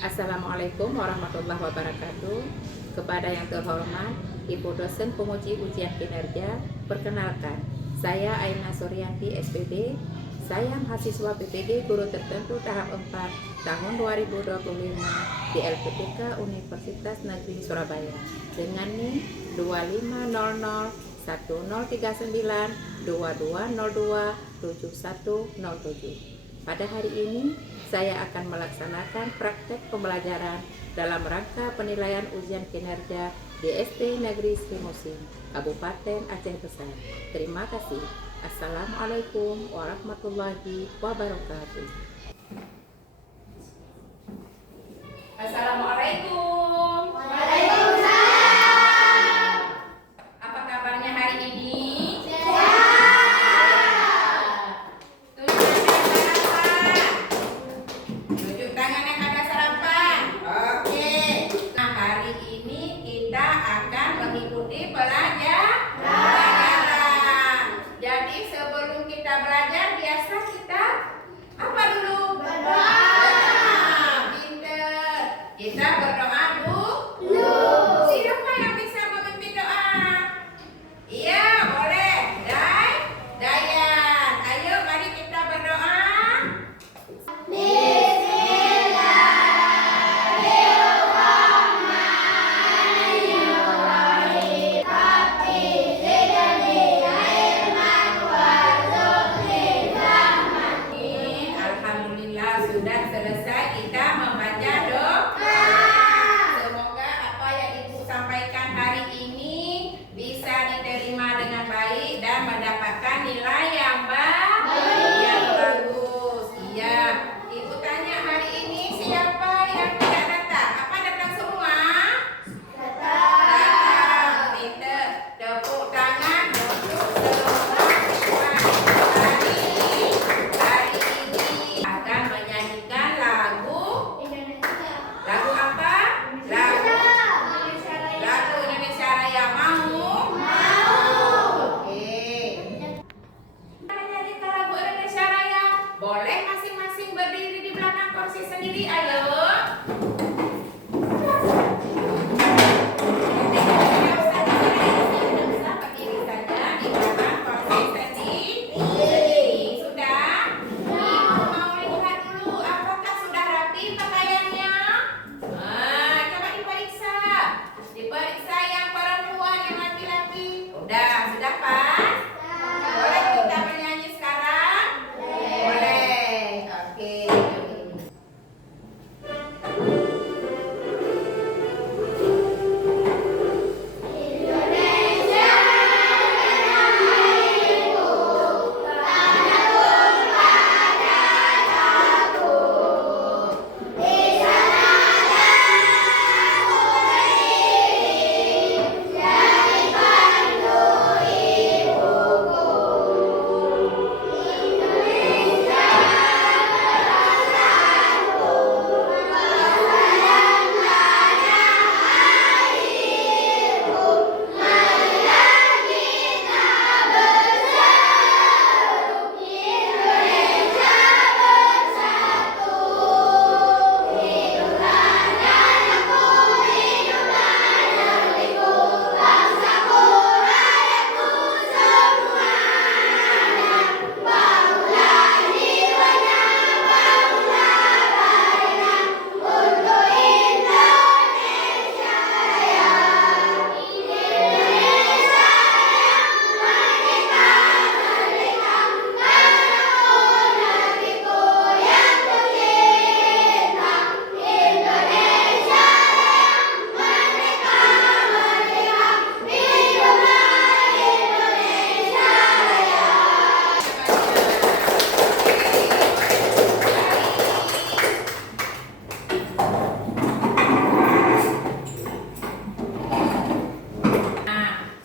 Assalamualaikum warahmatullahi wabarakatuh. Kepada yang terhormat Ibu dosen penguji ujian kinerja, perkenalkan, saya Aina Suryanti SPB. Saya mahasiswa PPG Guru Tertentu tahap 4 tahun 2025 di LPTK Universitas Negeri Surabaya dengan NIM 2500103922027107. Pada hari ini, saya akan melaksanakan praktek pembelajaran dalam rangka penilaian ujian kinerja di SD Negeri Sri Musim, Kabupaten Aceh Besar. Terima kasih. Assalamualaikum warahmatullahi wabarakatuh. Assalamualaikum. Waalaikumsalam. Apa kabarnya hari ini? Tunjuk tangan yang ada sarapan. Oke. Nah, hari ini kita akan mengikuti pelajaran. Jadi sebelum kita belajar, biasa kita apa dulu? Berdoa. Pinter. Kita berdoa dulu. Siapa yang bisa memimpin doa? Iya, boleh. Dayan. Ayo, mari kita berdoa. Alhamdulillah sudah selesai kita membaca doa. Semoga apa yang Ibu sampaikan hari ini bisa diterima dengan baik dan mendapatkan nilai yang bagus. Iya. Ibu tanya hari ini siapa yang tidak datang? Apa datang semua? Datang. Kita tepuk tangan untuk seluruh siswa. Hari ini akan menyanyikan lagu apa? Lagu Indonesia Raya. Mau? Oke. Menyanyikan lagu Indonesia Raya. Boleh masing-masing berdiri di belakang kursi sendiri. Ayo. Berdiri saja di belakang kursi sendiri. Sudah? Ibu mau lihat dulu apakah sudah rapi pakaiannya? Coba diperiksa. Diperiksa yang perempuan, yang laki-laki. Sudah pas? Boleh kita menyanyi sekarang? Boleh. Oke.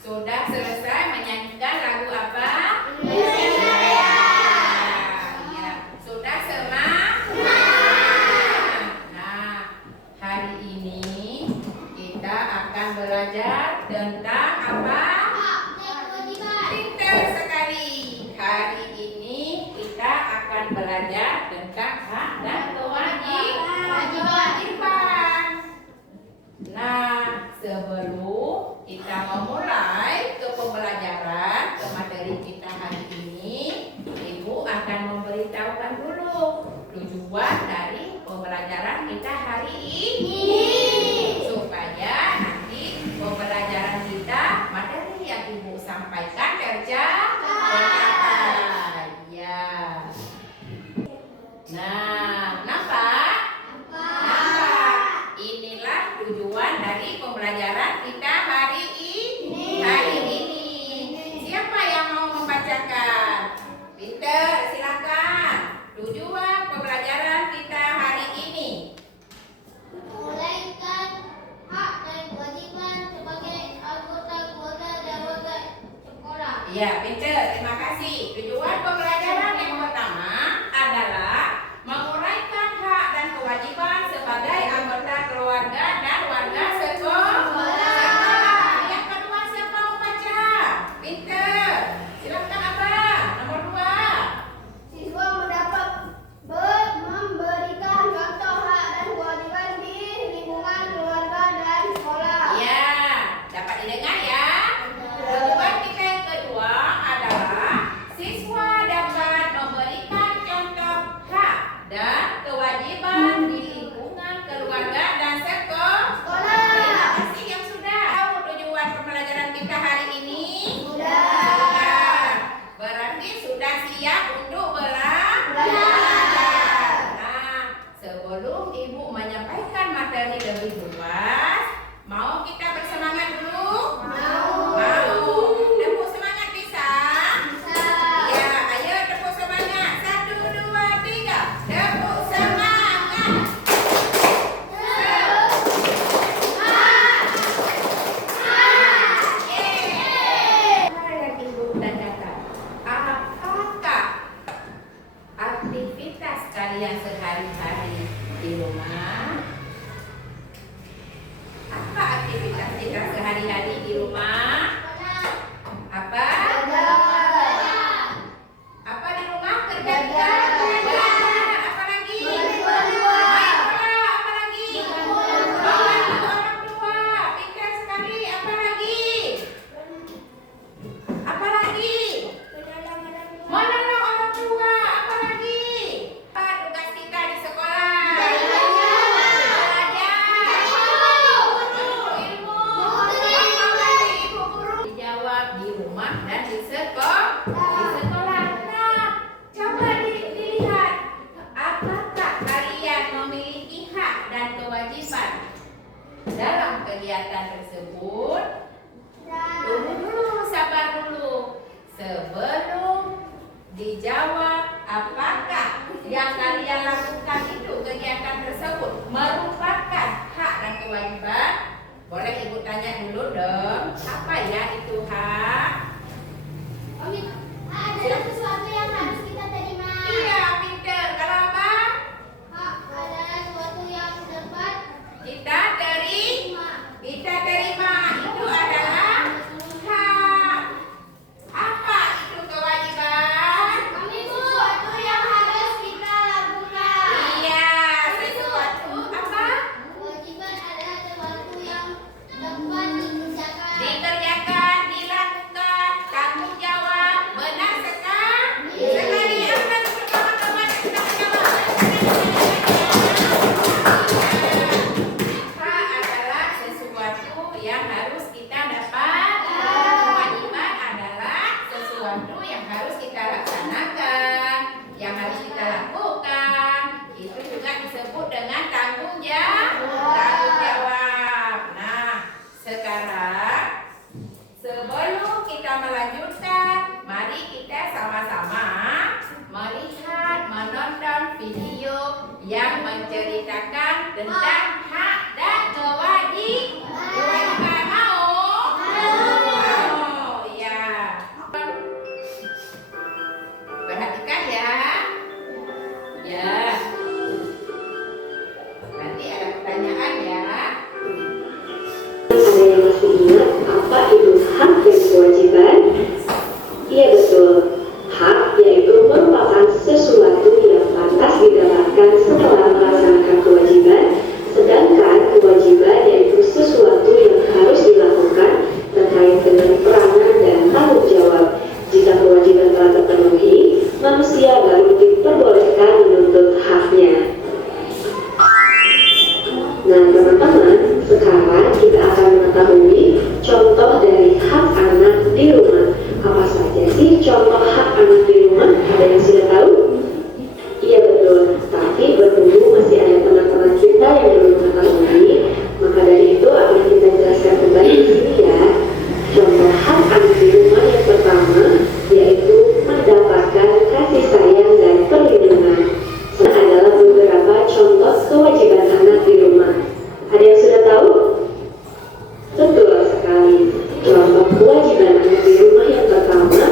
Sudah selesai menyanyikan lagu apa? Iya. Sudah semangat. Nah, hari ini kita akan belajar tentang apa? Pintar sekali. Hari ini kita akan belajar tentang hak dan kewajiban. Ya, pinter. Terima kasih. Tujuan pembelajaran yang pertama adalah menguraikan hak dan kewajiban sebagai anggota keluarga dan warga sekolah. Yang kedua, siapa mau baca? Pinter. Silakan Abang. Nomor 2. Siswa mendapat memberikan contoh hak dan kewajiban di lingkungan keluarga dan sekolah. Ya, dapat didengar ya. Tujuan kita yang kedua adalah siswa dapat memberikan contoh hak dan kewajiban di lingkungan keluarga dan sekolah. Terima kasih yang sudah tahu tujuan pembelajaran kita hari ini. Sudah. Berarti sudah siap untuk belajar. Nah, sebelum Ibu menyampaikan materi lebih luas, mau kita bersemangat dulu? Mau. Tepuk semangat bisa? Ya, ayo tepuk semangat. 1, 2, 3. Tepuk semangat. Yang Ibu tanyakan, apakah aktivitas kalian sehari-hari di rumah? Apa aktivitas kita sehari-hari di rumah? Apa? Apa di rumah kerjakan? Belajar. Apa lagi? Main bola. Apa lagi? Membantu orang tua. Pintar sekali. Apa lagi? Apa lagi? Menolong orang tua. Apa lagi? Apa tugas kita di sekolah? Belajar. Ilmu. Ibu guru. Dijawab di rumah dan di sekolah. Nah, coba dilihat. Apakah kalian memiliki hak dan kewajiban dalam kegiatan tersebut? Tunggu dulu, sabar dulu. Sebelum dijawab apakah yang kalian lakukan itu kegiatan tersebut merupakan hak dan kewajiban, boleh Ibu tanya dulu dong. Apa ya itu hak? Adalah sesuatu yang harus kita terima. Iya, pinter. Kalau apa? Hak adalah sesuatu yang dapat Kita terima. terima. Itu adalah hak. Apa itu kewajiban? Sesuatu yang harus kita lakukan. Iya, sesuatu apa? Kewajiban adalah sesuatu yang dapat dikerjakan. Dikerjakan, dilakukan, tanggung jawab. Benar sekali? Sekali apa teman-teman tanggung jawab? Hak adalah sesuatu yang harus kita dapat. Kewajiban adalah sesuatu yang harus kita laksanakan, yang harus kita lakukan. Itu juga disebut dengan tanggung jawab. Nah, sekarang sebelum kita melanjutkan, mari kita sama-sama melihat, menonton video yang menceritakan tentang hak dan kewajiban. Mau? Ya. Perhatikan ya. Ya. Nanti ada pertanyaan ya. Ada yang masih ingat apa itu hak dan kewajiban? Iya betul, hak yaitu merupakan sesuatu yang pantas didapatkan setelah melaksanakan kewajiban, sedangkan kewajiban yaitu sesuatu yang harus dilakukan terkait dengan peranan dan tanggung jawab. Jika kewajiban telah terpenuhi, manusia baru diperbolehkan menuntut haknya. Nah teman-teman, sekarang kita akan mengetahui contoh dari hak anak di rumah. Apa saja sih contoh hak anak di rumah? Ada yang sudah tahu? Iya betul, tapi berhubung masih ada teman-teman kita yang belum mengetahui, maka dari itu akan kita jelaskan kembali di sini ya. Contoh hak anak di rumah yang pertama yaitu mendapatkan kasih sayang dan perlindungan. Ini adalah beberapa contoh kewajiban anak di rumah. Ada yang sudah tahu? Betul sekali. Contoh kewajiban anak di rumah yang pertama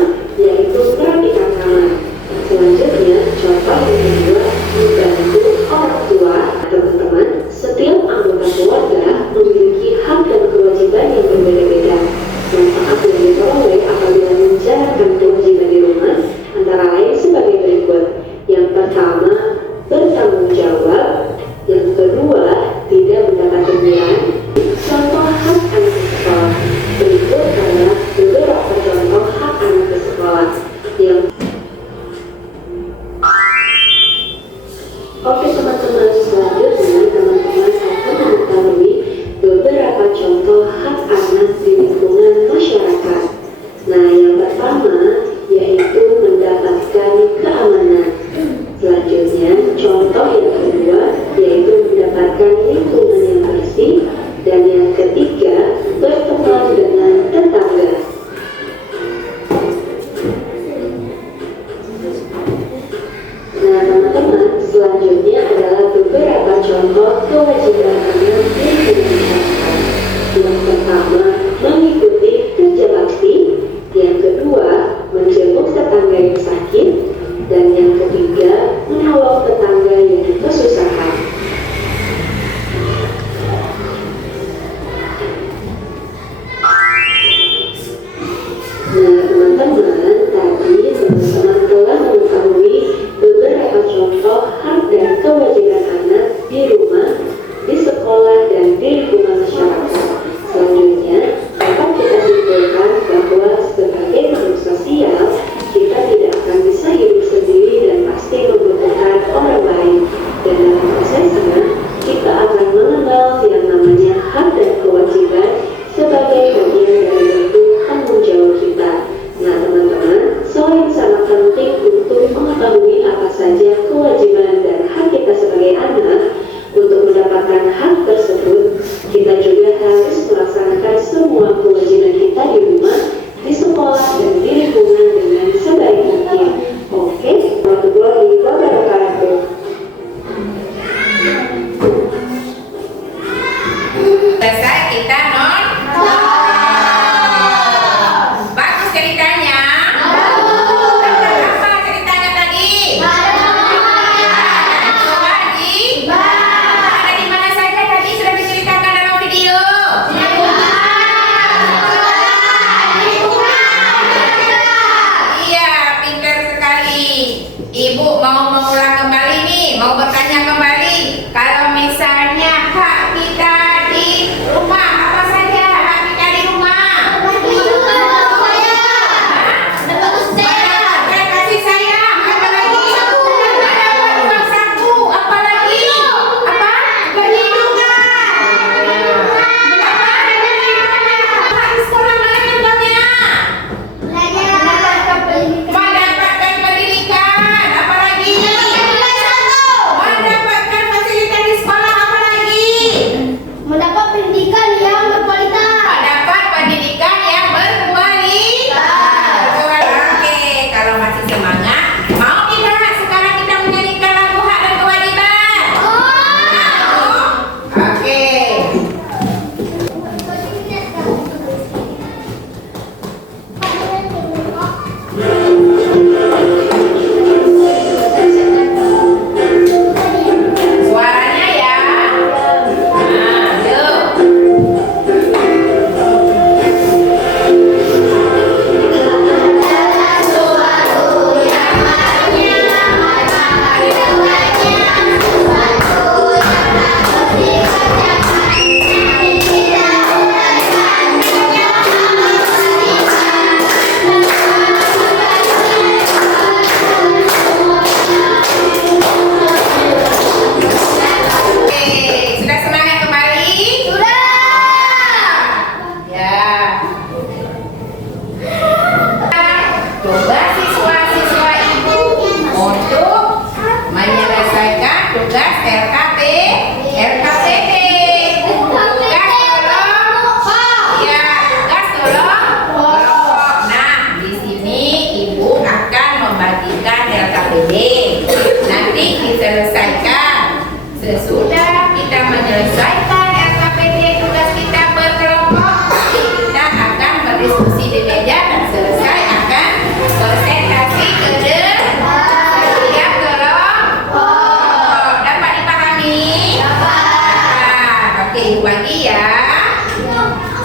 dibagi ya.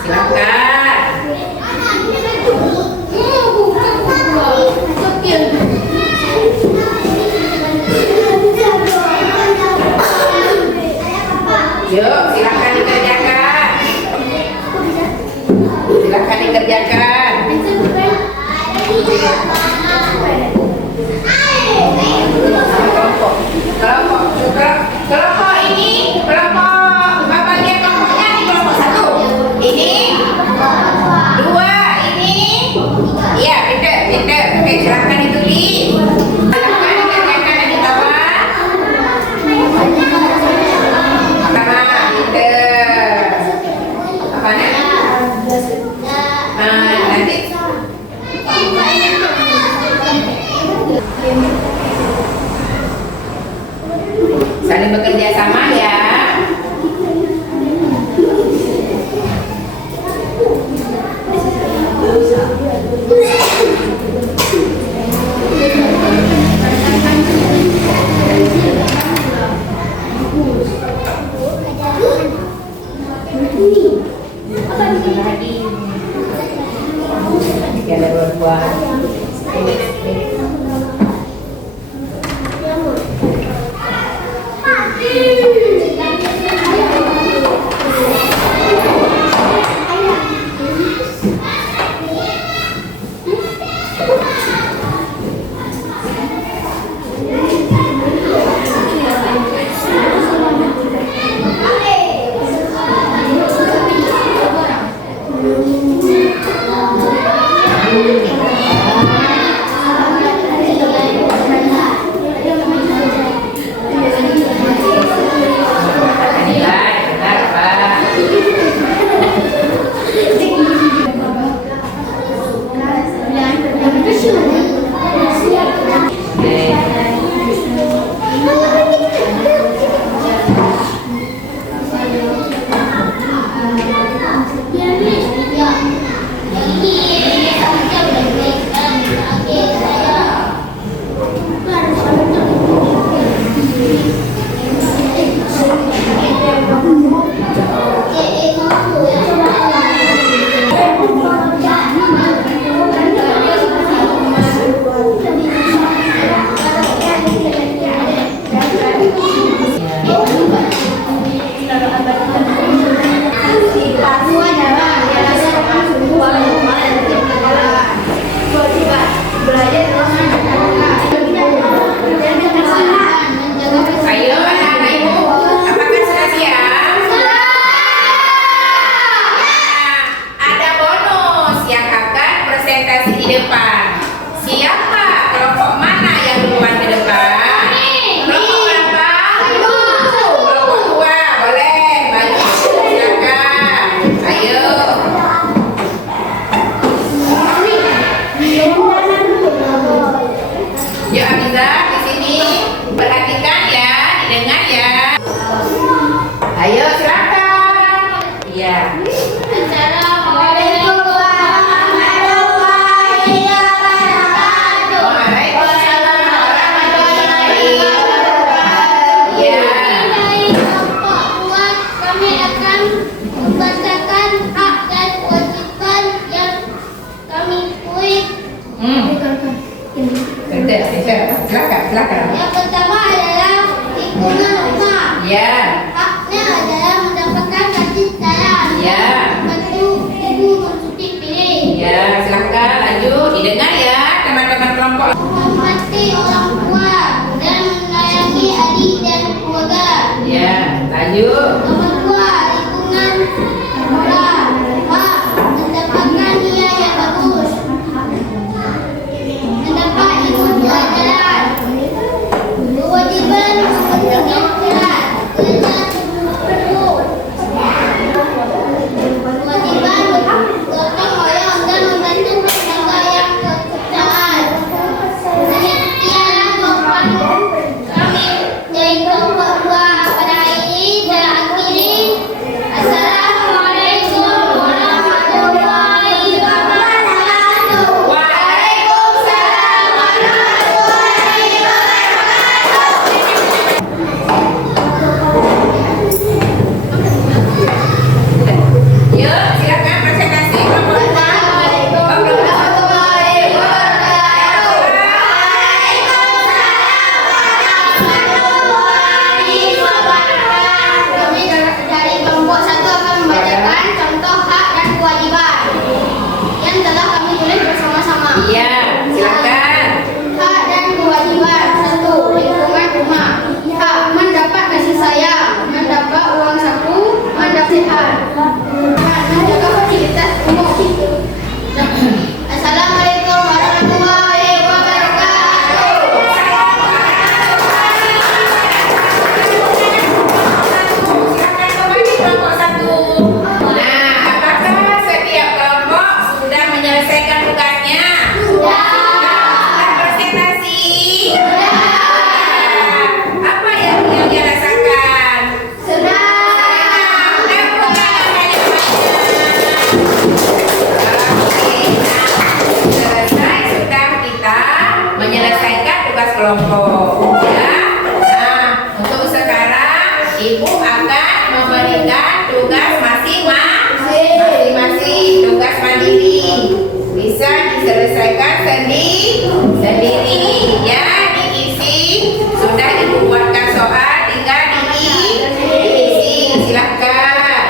Silakan. Yuk, silakan dikerjakan. Silakan dikerjakan. Kelompok ini, kelompok bagian kelompoknya ini kelompok 1. Ini 2, ini. Iya, pinter. Oke, silakan ditulis. Silakan dikerjakan yang di bawah. Sama, pinter. Apa nih? Nanti. Saling bekerja sama ya. Ada dua-dua. Silakan. Yang pertama adalah lingkungan rumah. Ya. Haknya adalah mendapatkan kasih sayang. Ya. Bantu ibu mencuci piring. Ya, silakan lanjut. Didengar ya, teman-teman kelompok. Menghormati orang tua dan menyayangi adik dan keluarga. Ya, lanjut. Nomor 2, lingkungan sekolah. Hak mendapatkan nilai yang bagus. Mendapat ilmu pelajaran. Kewajiban kepentingan keras. Kerja penuh. Kewajiban gotong royong dan membantu tetangga yang kesusahan. Hanya sekian jawaban kami dari kelompok 2 pada hari ini. Saya dan memberikan tugas masing-masing, tugas mandiri bisa diselesaikan sendiri ya, diisi. Sudah ibu buatkan soal, tinggal diisi. Silakan.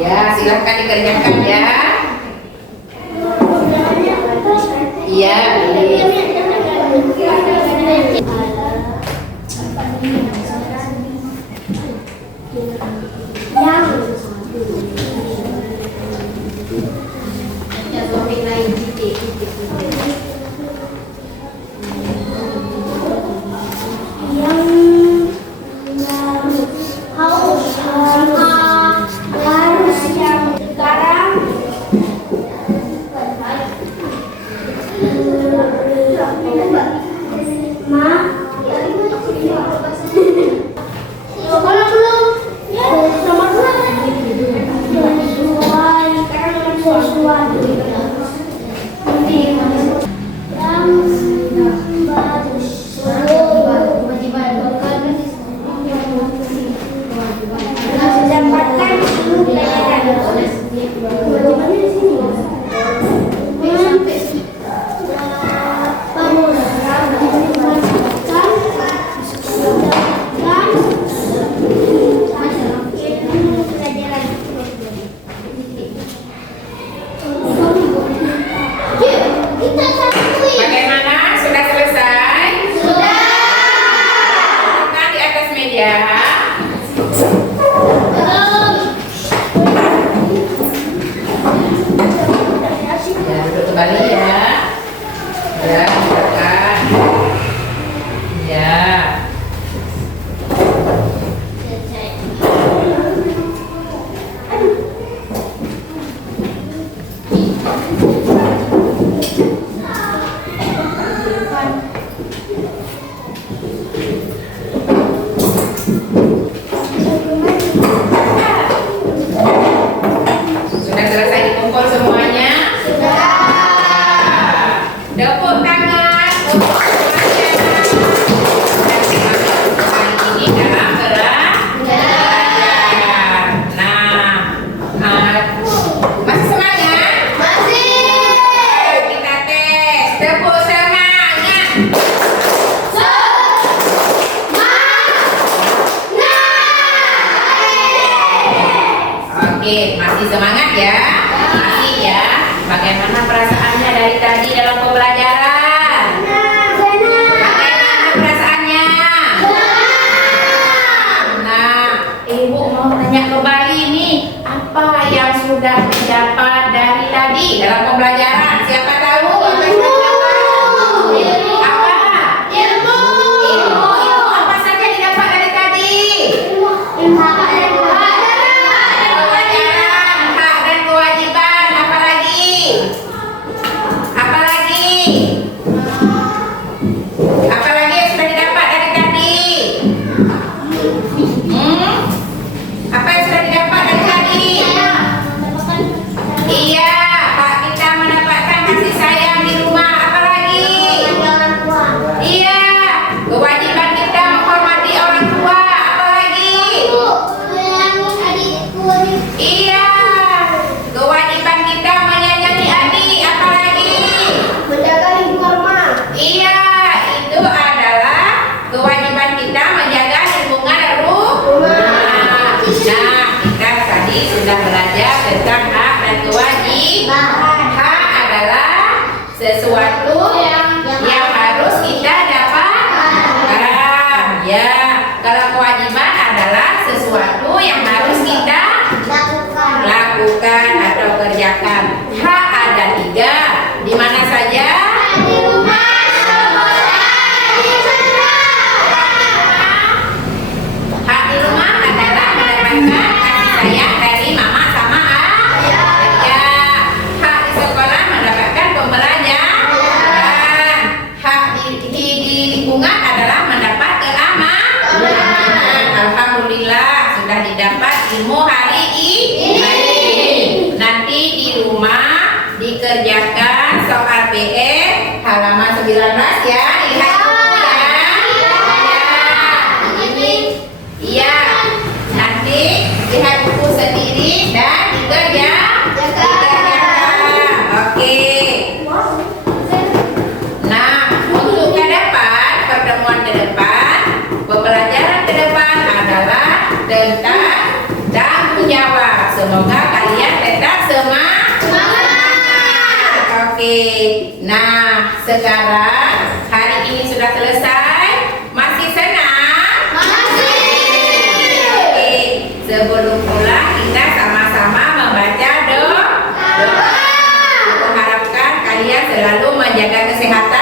Ya, silakan dikerjakan ya. Iya. Bagaimana? Sudah selesai? Sudah. Bukan di atas meja. Ya, duduk kembali ya. Ya, silakan. Ya. Sudah selesai dikumpul semuanya? Sudah. Tepuk tangan untuk semuanya. Hari ini dalam belajar. Masih semangat? Masih. Ayo kita tes. Tepuk semangat. Oke, masih semangat ya? Masih ya? Bagaimana perasaannya dari tadi dalam pembelajaran? Bagaimana perasaannya? Nah, ibu mau tanya kembali nih, apa yang sudah didapat dari tadi dalam pembelajaran? Siapa tahu? Apa? Ilmu. Apa saja didapat dari tadi? Apalagi yang sudah didapat dari tadi? Apa yang sudah didapat dari tadi? Iya, Pak, kita mendapatkan kasih sayang di rumah. Apalagi? Iya, kewajiban kita menghormati orang tua. Apalagi? Iya, kewajiban kita menyayangi adik. Apalagi? Menjaga lingkungan rumah. Iya, itu adalah kewajiban kita menjaga lingkungan rumah. Nah, kita tadi sudah belajar tentang hak dan kewajiban. Hak adalah sesuatu yang harus kita dapatkan. Ya, kalau kewajiban adalah sesuatu yang harus kita lakukan atau kerjakan. Hak ada 3. Di mana saja? Di rumah. Hak di rumah adalah mendapatkan kasih sayang dari mama sama ayah. Hak di sekolah mendapatkan pembelajaran. KPM halaman 19 ya. Lihat bukunya. Ini iya. Nanti lihat buku sendiri dan dikerjakan. Oke. Nah, untuk ke depan, pertemuan ke depan, pembelajaran ke depan adalah tentang tanggung jawab. Semoga kalian tetap semangat. Oke. Nah, sekarang hari ini sudah selesai. Masih senang? Oke. Sebelum pulang kita sama-sama membaca doa. Mengharapkan kalian selalu menjaga kesehatan.